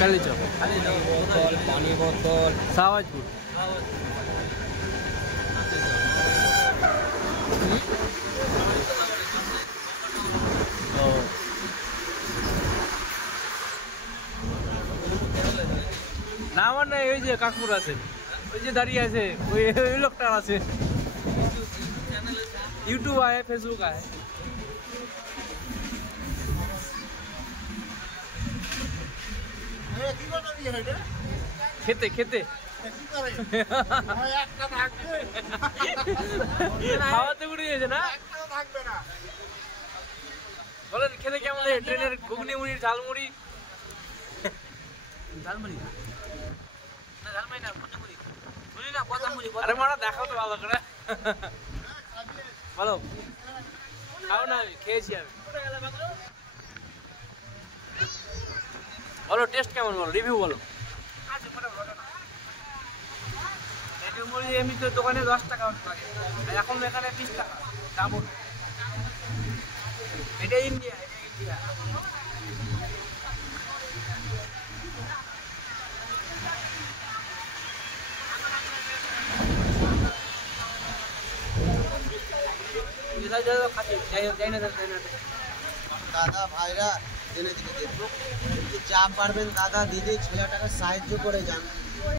কালী চক বোতল পানি বোতল শাহবাজপুর। না আমার না ওই যে কাকুর আছে, ওই যে দাঁড়িয়ে আছে ওই ওই লোকটার আছে। यूट्यूब आया, फेसबुक आया। खेते खेते খাওয়াতে উড়ে গেছে না, বলেন খেতে কেমন লাগে? ট্রেনের ঘুগনি মুড়ি ঝালমুড়ি, ঝালমুড়ি না ঝালমুড়ি না মুড়ি মুড়ি না কথা মুড়ি। আরে মারা দেখাও তো ভালো করে, বলো খাও না, আমি খেয়েছি আমি। বলো টেস্ট কেমন, বলো রিভিউ বলো। এমনি তো দোকানে 10 টাকা লাগে, এখন এখানে 30 টাকা ডাবল। এটা ইন্ডিয়া, এটা ইন্ডিয়া। দাদা ভাইরা জেনে দিকে দেখবো, যা পারবেন দাদা দিদি ছেলেটাকে সাহায্য করে যান।